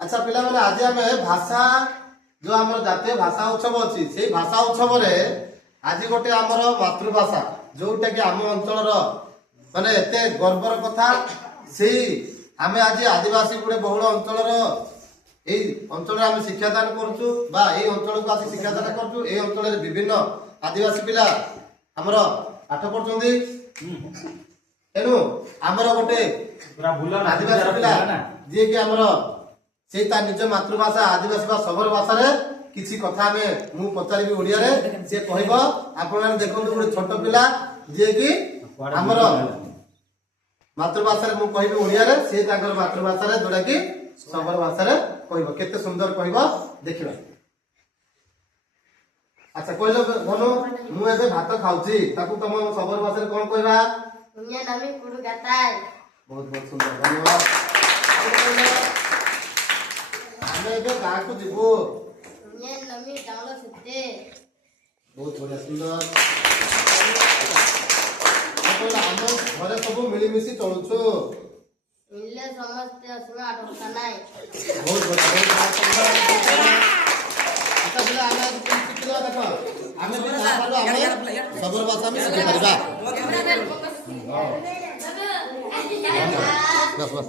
अच्छा पिला माने आज आम भाषा जो आम जातीय भाषा उत्सव अच्छी से भाषा उत्सव आज गोटे आमर मातृभाषा जोटा कि आम अंचल माने एते गर्वर कथा से आम आज आदिवासी गुड़े बहुल अंचल अंचल आम शिक्षादान करुचु अंचल को आसी शिक्षादान करुचु ए अंचल विभिन्न आदिवासी पिला आमर पाठ पढ़ुଛନ୍ତି तेणु आमर गोटे आदिवासी पिला जी कि आमर से निज मातृभाषा आदिवासी सबल भाषा किसी कथा में मु पचारि ओडिया रे से कहबो आपण देखंतु गोटे छोट पिला जे कि आमर मातृभाषा रे मु कहबो ओडिया रे से ताकर मातृभाषा रे जोडा कि सबल भाषा रे कहबो केते सुंदर कहबो देखिबा। अच्छा कहलो भनो मु एबे भात खाउची ताकू तम सबल भाषा रे कोन कहबा मुनिया नमी कुडु गाताय। बहुत बहुत सुंदर धन्यवाद। आमे एबे गाँ को जीवो मुनिया नमी चावल सुते बहुत बढ़िया सुंदर। हम घरे सब मिलीमिशी चलुछु मिलले समस्त असमा आठता नाय। बहुत बढ़िया सुंदर। अच्छा बिला आमे शिखिलो देखो आमे भी आमे सबल भाषा में शिखि परबा। बस बस